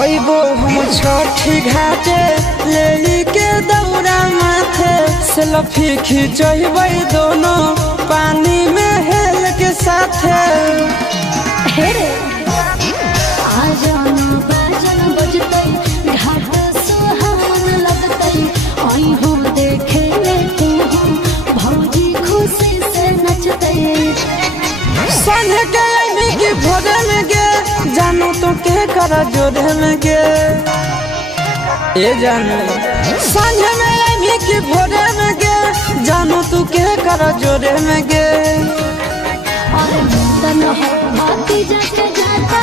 अइबो हम छठी घाटे ले के दौरा माथे सेल्फी खिंचबै दोनों पानी में हेल के साथे। संगे के की भोरे में गे जानू तो के करा जोरे में गे ए जानू संगे में की भोरे में गे जानू तू के करा जोरे में गे। और तन हो बाती जाके जाता